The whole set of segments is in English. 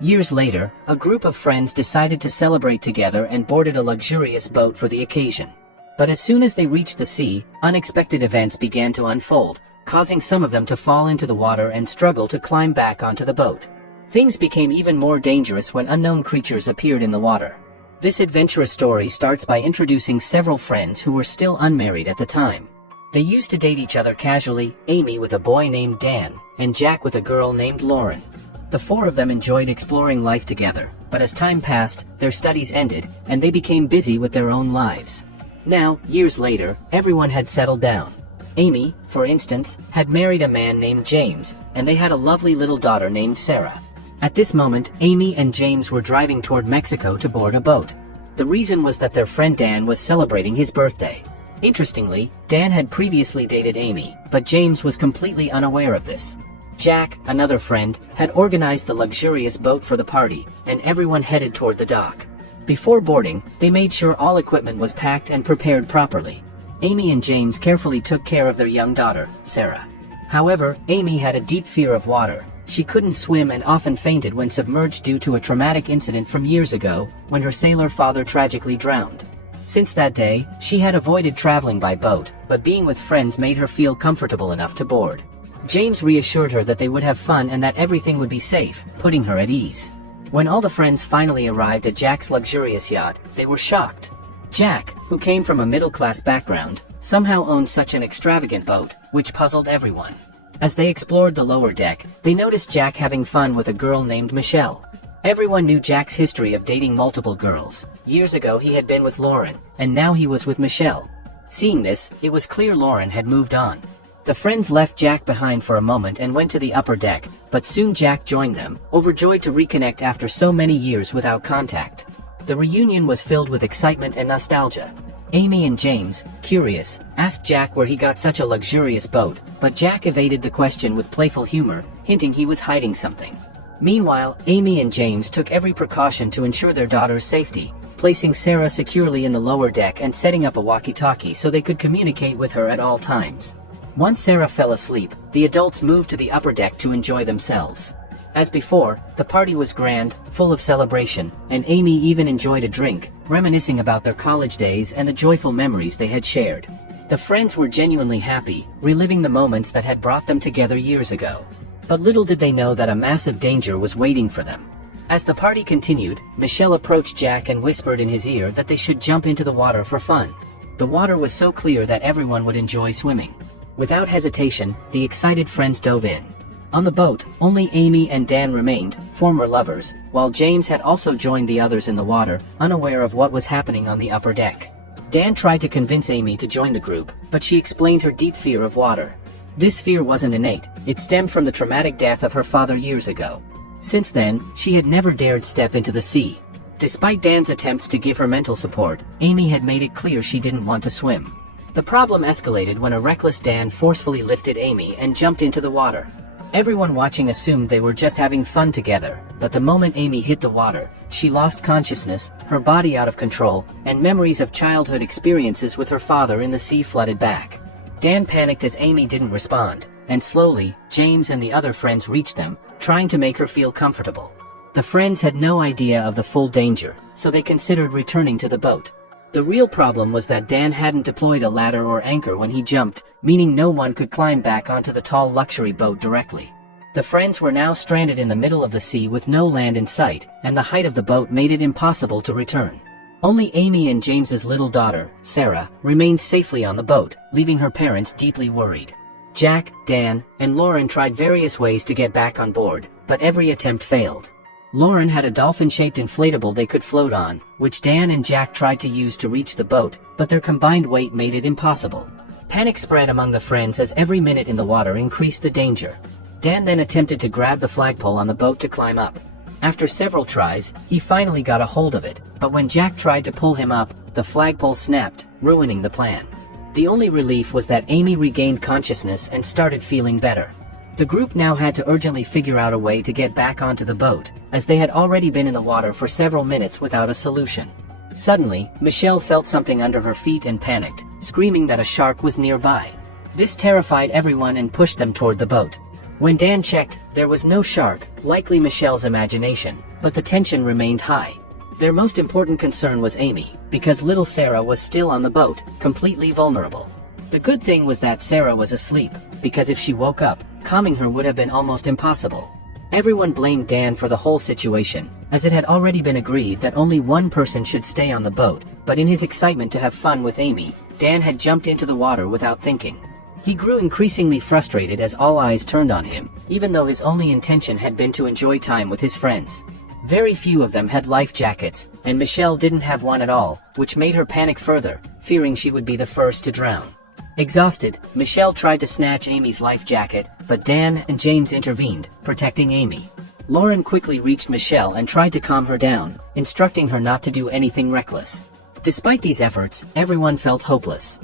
Years later, a group of friends decided to celebrate together and boarded a luxurious boat for the occasion. But as soon as they reached the sea, unexpected events began to unfold, causing some of them to fall into the water and struggle to climb back onto the boat. Things became even more dangerous when unknown creatures appeared in the water. This adventurous story starts by introducing several friends who were still unmarried at the time. They used to date each other casually, Amy with a boy named Dan, and Jack with a girl named Lauren. The four of them enjoyed exploring life together, but as time passed, their studies ended, and they became busy with their own lives. Now, years later, everyone had settled down. Amy, for instance, had married a man named James, and they had a lovely little daughter named Sarah. At this moment, Amy and James were driving toward Mexico to board a boat. The reason was that their friend Dan was celebrating his birthday. Interestingly, Dan had previously dated Amy, but James was completely unaware of this. Jack, another friend, had organized the luxurious boat for the party, and everyone headed toward the dock. Before boarding, they made sure all equipment was packed and prepared properly. Amy and James carefully took care of their young daughter, Sarah. However, Amy had a deep fear of water. She couldn't swim and often fainted when submerged due to a traumatic incident from years ago, when her sailor father tragically drowned. Since that day, she had avoided traveling by boat, but being with friends made her feel comfortable enough to board. James reassured her that they would have fun and that everything would be safe, putting her at ease. When all the friends finally arrived at Jack's luxurious yacht, they were shocked. Jack, who came from a middle-class background, somehow owned such an extravagant boat, which puzzled everyone. As they explored the lower deck, they noticed Jack having fun with a girl named Michelle. Everyone knew Jack's history of dating multiple girls. Years ago he had been with Lauren, and now he was with Michelle. Seeing this, it was clear Lauren had moved on. The friends left Jack behind for a moment and went to the upper deck, but soon Jack joined them, overjoyed to reconnect after so many years without contact. The reunion was filled with excitement and nostalgia. Amy and James, curious, asked Jack where he got such a luxurious boat, but Jack evaded the question with playful humor, hinting he was hiding something. Meanwhile, Amy and James took every precaution to ensure their daughter's safety, placing Sarah securely in the lower deck and setting up a walkie-talkie so they could communicate with her at all times. Once Sarah fell asleep, the adults moved to the upper deck to enjoy themselves. As before, the party was grand, full of celebration, and Amy even enjoyed a drink, reminiscing about their college days and the joyful memories they had shared. The friends were genuinely happy, reliving the moments that had brought them together years ago. But little did they know that a massive danger was waiting for them. As the party continued, Michelle approached Jack and whispered in his ear that they should jump into the water for fun. The water was so clear that everyone would enjoy swimming. Without hesitation, the excited friends dove in. On the boat, only Amy and Dan remained, former lovers, while James had also joined the others in the water, unaware of what was happening on the upper deck. Dan tried to convince Amy to join the group, but she explained her deep fear of water. This fear wasn't innate, it stemmed from the traumatic death of her father years ago. Since then, she had never dared step into the sea. Despite Dan's attempts to give her mental support, Amy had made it clear she didn't want to swim. The problem escalated when a reckless Dan forcefully lifted Amy and jumped into the water. Everyone watching assumed they were just having fun together, but the moment Amy hit the water, she lost consciousness, her body out of control, and memories of childhood experiences with her father in the sea flooded back. Dan panicked as Amy didn't respond, and slowly, James and the other friends reached them, trying to make her feel comfortable. The friends had no idea of the full danger, so they considered returning to the boat. The real problem was that Dan hadn't deployed a ladder or anchor when he jumped, meaning no one could climb back onto the tall luxury boat directly. The friends were now stranded in the middle of the sea with no land in sight, and the height of the boat made it impossible to return. Only Amy and James's little daughter, Sarah, remained safely on the boat, leaving her parents deeply worried. Jack, Dan, and Lauren tried various ways to get back on board, but every attempt failed. Lauren had a dolphin-shaped inflatable they could float on, which Dan and Jack tried to use to reach the boat, but their combined weight made it impossible. Panic spread among the friends as every minute in the water increased the danger. Dan then attempted to grab the flagpole on the boat to climb up. After several tries, he finally got a hold of it, but when Jack tried to pull him up, the flagpole snapped, ruining the plan. The only relief was that Amy regained consciousness and started feeling better. The group now had to urgently figure out a way to get back onto the boat, as they had already been in the water for several minutes without a solution. Suddenly, Michelle felt something under her feet and panicked, screaming that a shark was nearby. This terrified everyone and pushed them toward the boat. When Dan checked, there was no shark, likely Michelle's imagination, but the tension remained high. Their most important concern was Amy, because little Sarah was still on the boat, completely vulnerable. The good thing was that Sarah was asleep, because if she woke up, calming her would have been almost impossible. Everyone blamed Dan for the whole situation, as it had already been agreed that only one person should stay on the boat, but in his excitement to have fun with Amy, Dan had jumped into the water without thinking. He grew increasingly frustrated as all eyes turned on him, even though his only intention had been to enjoy time with his friends. Very few of them had life jackets, and Michelle didn't have one at all, which made her panic further, fearing she would be the first to drown. Exhausted, Michelle tried to snatch Amy's life jacket, but Dan and James intervened, protecting Amy. Lauren quickly reached Michelle and tried to calm her down, instructing her not to do anything reckless. Despite these efforts, everyone felt hopeless.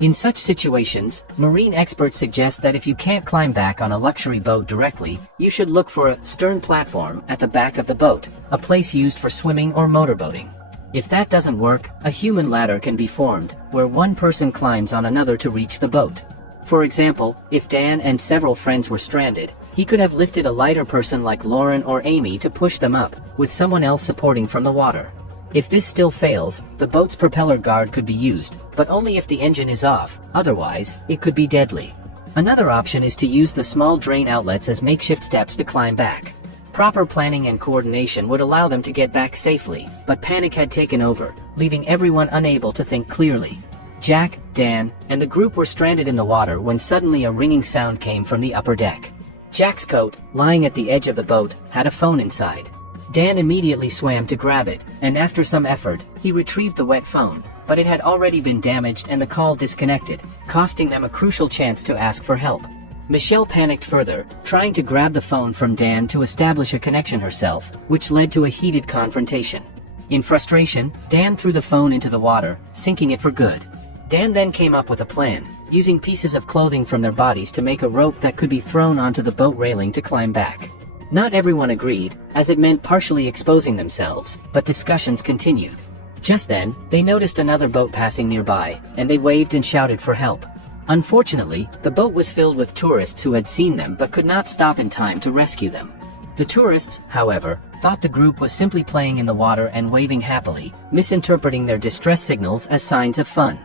In such situations, marine experts suggest that if you can't climb back on a luxury boat directly, you should look for a stern platform at the back of the boat, a place used for swimming or motorboating. If that doesn't work, a human ladder can be formed, where one person climbs on another to reach the boat. For example, if Dan and several friends were stranded, he could have lifted a lighter person like Lauren or Amy to push them up, with someone else supporting from the water. If this still fails, the boat's propeller guard could be used, but only if the engine is off, otherwise, it could be deadly. Another option is to use the small drain outlets as makeshift steps to climb back. Proper planning and coordination would allow them to get back safely, but panic had taken over, leaving everyone unable to think clearly. Jack, Dan, and the group were stranded in the water when suddenly a ringing sound came from the upper deck. Jack's coat, lying at the edge of the boat, had a phone inside. Dan immediately swam to grab it, and after some effort, he retrieved the wet phone, but it had already been damaged and the call disconnected, costing them a crucial chance to ask for help. Michelle panicked further, trying to grab the phone from Dan to establish a connection herself, which led to a heated confrontation. In frustration, Dan threw the phone into the water, sinking it for good. Dan then came up with a plan, using pieces of clothing from their bodies to make a rope that could be thrown onto the boat railing to climb back. Not everyone agreed, as it meant partially exposing themselves, but discussions continued. Just then, they noticed another boat passing nearby, and they waved and shouted for help. Unfortunately, the boat was filled with tourists who had seen them but could not stop in time to rescue them. The tourists, however, thought the group was simply playing in the water and waving happily, misinterpreting their distress signals as signs of fun.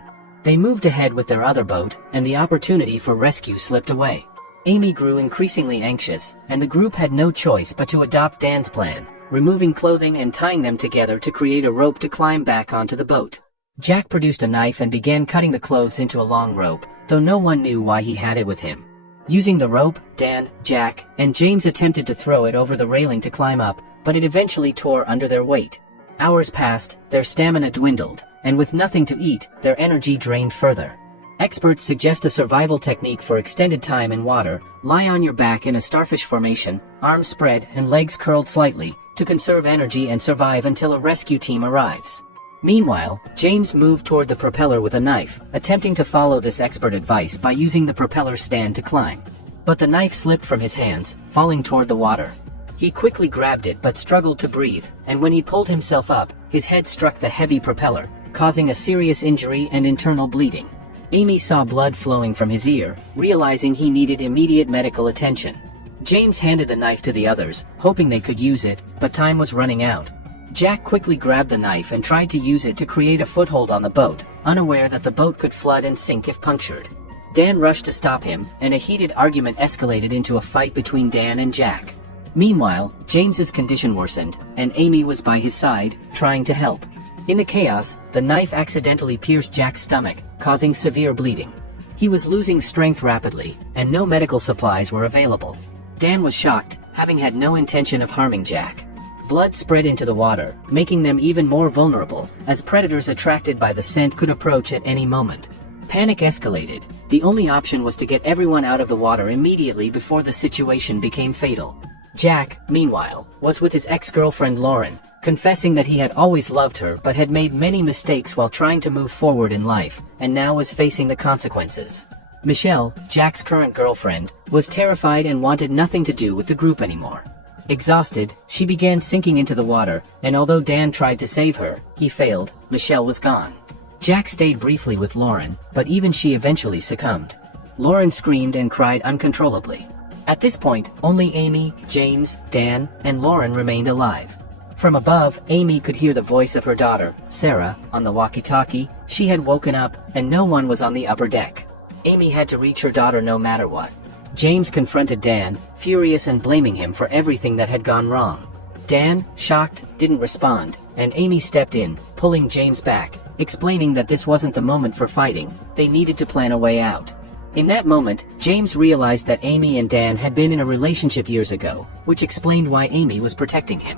They moved ahead with their other boat, and the opportunity for rescue slipped away. Amy grew increasingly anxious, and the group had no choice but to adopt Dan's plan, removing clothing and tying them together to create a rope to climb back onto the boat. Jack produced a knife and began cutting the clothes into a long rope, though no one knew why he had it with him. Using the rope, Dan, Jack, and James attempted to throw it over the railing to climb up, but it eventually tore under their weight. Hours passed, their stamina dwindled, and with nothing to eat, their energy drained further. Experts suggest a survival technique for extended time in water: lie on your back in a starfish formation, arms spread and legs curled slightly, to conserve energy and survive until a rescue team arrives. Meanwhile, James moved toward the propeller with a knife, attempting to follow this expert advice by using the propeller stand to climb. But the knife slipped from his hands, falling toward the water. He quickly grabbed it but struggled to breathe, and when he pulled himself up, his head struck the heavy propeller, causing a serious injury and internal bleeding. Amy saw blood flowing from his ear, realizing he needed immediate medical attention. James handed the knife to the others, hoping they could use it, but time was running out. Jack quickly grabbed the knife and tried to use it to create a foothold on the boat, unaware that the boat could flood and sink if punctured. Dan rushed to stop him, and a heated argument escalated into a fight between Dan and Jack. Meanwhile, James's condition worsened, and Amy was by his side, trying to help. In the chaos, the knife accidentally pierced Jack's stomach, causing severe bleeding. He was losing strength rapidly, and no medical supplies were available. Dan was shocked, having had no intention of harming Jack. Blood spread into the water, making them even more vulnerable, as predators attracted by the scent could approach at any moment. Panic escalated. The only option was to get everyone out of the water immediately before the situation became fatal. Jack, meanwhile, was with his ex-girlfriend Lauren, confessing that he had always loved her but had made many mistakes while trying to move forward in life, and now was facing the consequences. Michelle, Jack's current girlfriend, was terrified and wanted nothing to do with the group anymore. Exhausted, she began sinking into the water, and although Dan tried to save her, he failed. Michelle was gone. Jack stayed briefly with Lauren, but even she eventually succumbed. Lauren screamed and cried uncontrollably. At this point, only Amy, James, Dan, and Lauren remained alive. From above, Amy could hear the voice of her daughter, Sarah, on the walkie-talkie. She had woken up, and no one was on the upper deck. Amy had to reach her daughter no matter what. James confronted Dan, furious and blaming him for everything that had gone wrong. Dan, shocked, didn't respond, and Amy stepped in, pulling James back, explaining that this wasn't the moment for fighting. They needed to plan a way out. In that moment, James realized that Amy and Dan had been in a relationship years ago, which explained why Amy was protecting him.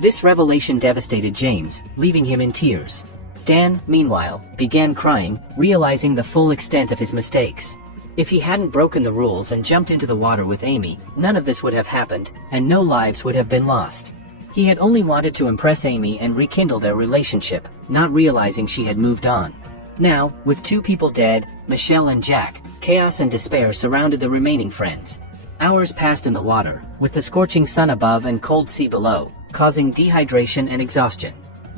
This revelation devastated James, leaving him in tears. Dan, meanwhile, began crying, realizing the full extent of his mistakes. If he hadn't broken the rules and jumped into the water with Amy, none of this would have happened, and no lives would have been lost. He had only wanted to impress Amy and rekindle their relationship, not realizing she had moved on. Now, with 2 people dead, Michelle and Jack, chaos and despair surrounded the remaining friends. Hours passed in the water, with the scorching sun above and cold sea below, causing dehydration and exhaustion.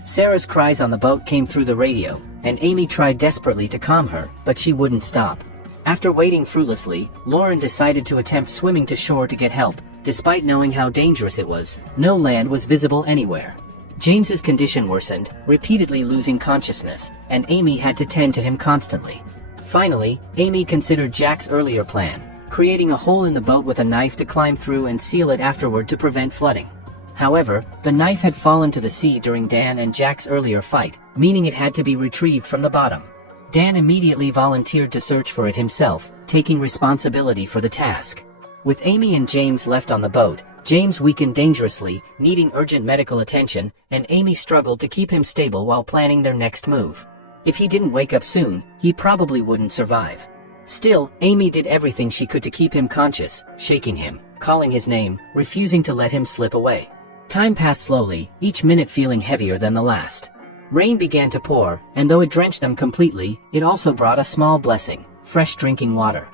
Sarah's cries on the boat came through the radio, and Amy tried desperately to calm her, but she wouldn't stop. After waiting fruitlessly, Lauren decided to attempt swimming to shore to get help. Despite knowing how dangerous it was, no land was visible anywhere. James's condition worsened, repeatedly losing consciousness, and Amy had to tend to him constantly. Finally, Amy considered Jack's earlier plan, creating a hole in the boat with a knife to climb through and seal it afterward to prevent flooding. However, the knife had fallen to the sea during Dan and Jack's earlier fight, meaning it had to be retrieved from the bottom. Dan immediately volunteered to search for it himself, taking responsibility for the task. With Amy and James left on the boat, James weakened dangerously, needing urgent medical attention, and Amy struggled to keep him stable while planning their next move. If he didn't wake up soon, he probably wouldn't survive. Still, Amy did everything she could to keep him conscious, shaking him, calling his name, refusing to let him slip away. Time passed slowly, each minute feeling heavier than the last. Rain began to pour, and though it drenched them completely, it also brought a small blessing: fresh drinking water.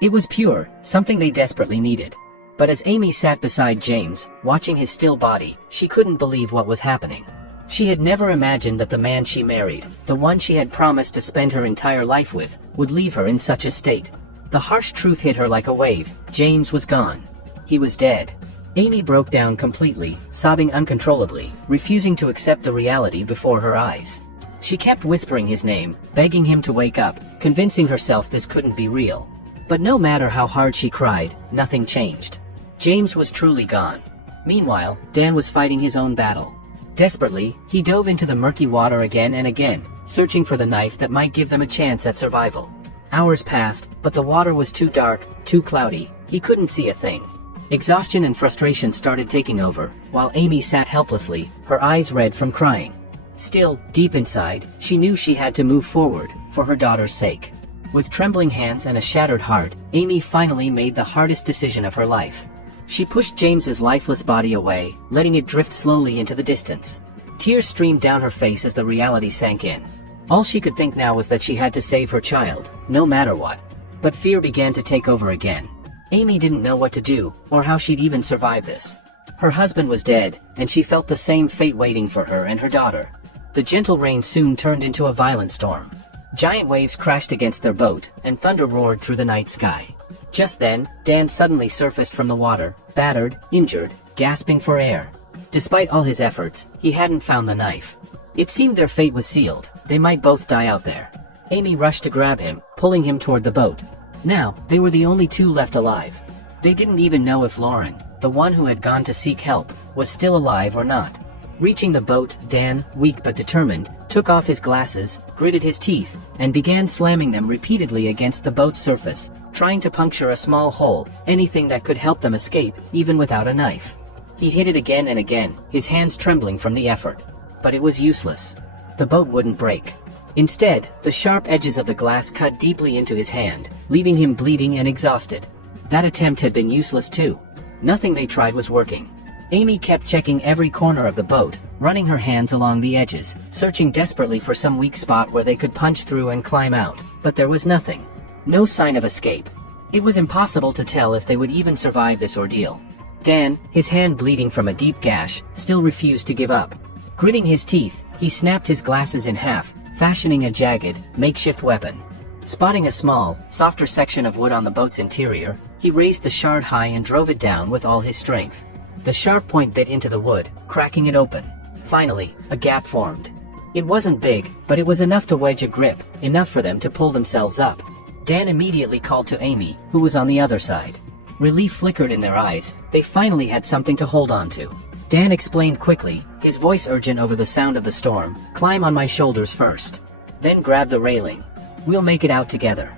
It was pure, something they desperately needed. But as Amy sat beside James, watching his still body, she couldn't believe what was happening. She had never imagined that the man she married, the one she had promised to spend her entire life with, would leave her in such a state. The harsh truth hit her like a wave: James was gone. He was dead. Amy broke down completely, sobbing uncontrollably, refusing to accept the reality before her eyes. She kept whispering his name, begging him to wake up, convincing herself this couldn't be real. But no matter how hard she cried, nothing changed. James was truly gone. Meanwhile, Dan was fighting his own battle. Desperately, he dove into the murky water again and again, searching for the knife that might give them a chance at survival. Hours passed, but the water was too dark, too cloudy. He couldn't see a thing. Exhaustion and frustration started taking over, while Amy sat helplessly, her eyes red from crying. Still, deep inside, she knew she had to move forward, for her daughter's sake. With trembling hands and a shattered heart, Amy finally made the hardest decision of her life. She pushed James's lifeless body away, letting it drift slowly into the distance. Tears streamed down her face as the reality sank in. All she could think now was that she had to save her child, no matter what. But fear began to take over again. Amy didn't know what to do, or how she'd even survive this. Her husband was dead, and she felt the same fate waiting for her and her daughter. The gentle rain soon turned into a violent storm. Giant waves crashed against their boat, and thunder roared through the night sky. Just then, Dan suddenly surfaced from the water, battered, injured, gasping for air. Despite all his efforts, he hadn't found the knife. It seemed their fate was sealed. They might both die out there. Amy rushed to grab him, pulling him toward the boat. Now, they were the only 2 left alive. They didn't even know if Lauren, the one who had gone to seek help, was still alive or not. Reaching the boat, Dan, weak but determined, took off his glasses, gritted his teeth, and began slamming them repeatedly against the boat's surface, trying to puncture a small hole, anything that could help them escape, even without a knife. He hit it again and again, his hands trembling from the effort. But it was useless. The boat wouldn't break. Instead, the sharp edges of the glass cut deeply into his hand, leaving him bleeding and exhausted. That attempt had been useless too. Nothing they tried was working. Amy kept checking every corner of the boat, running her hands along the edges, searching desperately for some weak spot where they could punch through and climb out, but there was nothing. No sign of escape. It was impossible to tell if they would even survive this ordeal. Dan, his hand bleeding from a deep gash, still refused to give up. Gritting his teeth, he snapped his glasses in half, fashioning a jagged, makeshift weapon. Spotting a small, softer section of wood on the boat's interior, he raised the shard high and drove it down with all his strength. The sharp point bit into the wood, cracking it open. Finally, a gap formed. It wasn't big, but it was enough to wedge a grip, enough for them to pull themselves up. Dan immediately called to Amy, who was on the other side. Relief flickered in their eyes. They finally had something to hold on to. Dan explained quickly, his voice urgent over the sound of the storm, "Climb on my shoulders first. Then grab the railing. We'll make it out together."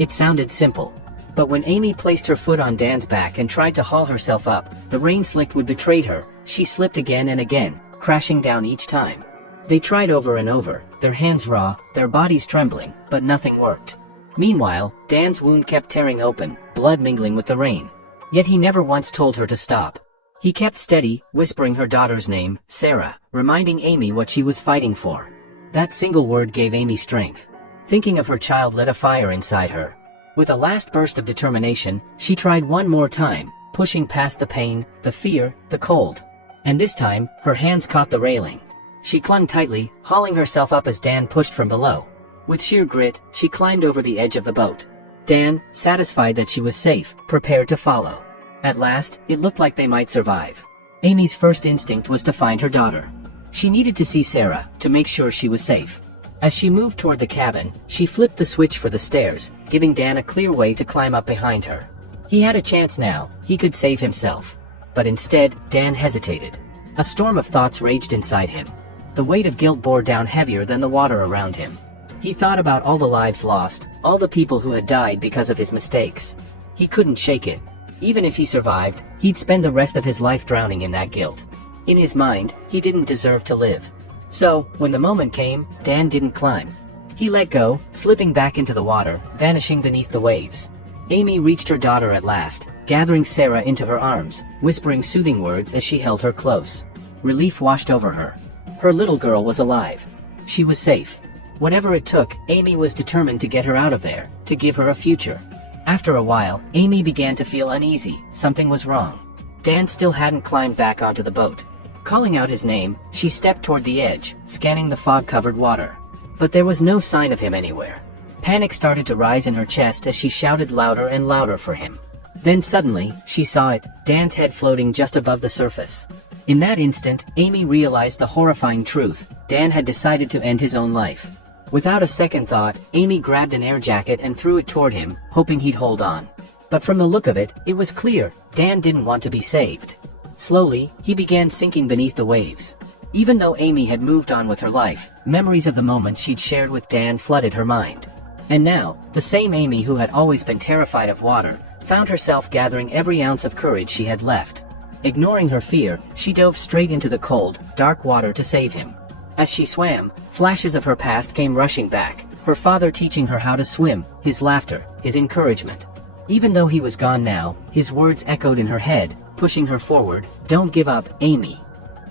It sounded simple. But when Amy placed her foot on Dan's back and tried to haul herself up, the rain-slicked wood betrayed her. She slipped again and again, crashing down each time. They tried over and over, their hands raw, their bodies trembling, but nothing worked. Meanwhile, Dan's wound kept tearing open, blood mingling with the rain. Yet he never once told her to stop. He kept steady, whispering her daughter's name, Sarah, reminding Amy what she was fighting for. That single word gave Amy strength. Thinking of her child lit a fire inside her. With a last burst of determination, she tried one more time, pushing past the pain, the fear, the cold. And this time, her hands caught the railing. She clung tightly, hauling herself up as Dan pushed from below. With sheer grit, she climbed over the edge of the boat. Dan, satisfied that she was safe, prepared to follow. At last, it looked like they might survive. Amy's first instinct was to find her daughter. She needed to see Sarah, to make sure she was safe. As she moved toward the cabin, she flipped the switch for the stairs, giving Dan a clear way to climb up behind her. He had a chance now, he could save himself. But instead, Dan hesitated. A storm of thoughts raged inside him. The weight of guilt bore down heavier than the water around him. He thought about all the lives lost, all the people who had died because of his mistakes. He couldn't shake it. Even if he survived, he'd spend the rest of his life drowning in that guilt. In his mind, he didn't deserve to live. So, when the moment came, Dan didn't climb. He let go, slipping back into the water, vanishing beneath the waves. Amy reached her daughter at last, gathering Sarah into her arms, whispering soothing words as she held her close. Relief washed over her. Her little girl was alive. She was safe. Whatever it took, Amy was determined to get her out of there, to give her a future. After a while, Amy began to feel uneasy. Something was wrong. Dan still hadn't climbed back onto the boat. Calling out his name, she stepped toward the edge, scanning the fog-covered water. But there was no sign of him anywhere. Panic started to rise in her chest as she shouted louder and louder for him. Then suddenly, she saw it, Dan's head floating just above the surface. In that instant, Amy realized the horrifying truth. Dan had decided to end his own life. Without a second thought, Amy grabbed an air jacket and threw it toward him, hoping he'd hold on. But from the look of it, it was clear, Dan didn't want to be saved. Slowly, he began sinking beneath the waves. Even though Amy had moved on with her life, memories of the moments she'd shared with Dan flooded her mind. And now, the same Amy who had always been terrified of water, found herself gathering every ounce of courage she had left. Ignoring her fear, she dove straight into the cold, dark water to save him. As she swam, flashes of her past came rushing back, her father teaching her how to swim, his laughter, his encouragement. Even though he was gone now, his words echoed in her head, pushing her forward. "Don't give up, Amy."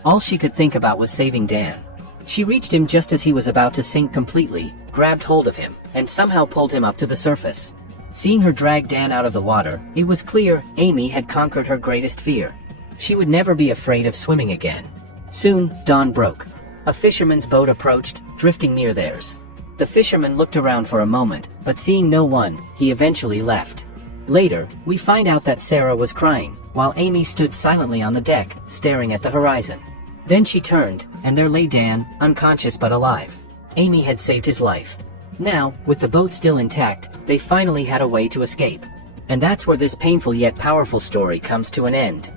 All she could think about was saving Dan. She reached him just as he was about to sink completely, grabbed hold of him, and somehow pulled him up to the surface. Seeing her drag Dan out of the water, it was clear Amy had conquered her greatest fear. She would never be afraid of swimming again. Soon, dawn broke. A fisherman's boat approached, drifting near theirs. The fisherman looked around for a moment, but seeing no one, he eventually left. Later, we find out that Sarah was crying, while Amy stood silently on the deck, staring at the horizon. Then she turned, and there lay Dan, unconscious but alive. Amy had saved his life. Now, with the boat still intact, they finally had a way to escape. And that's where this painful yet powerful story comes to an end.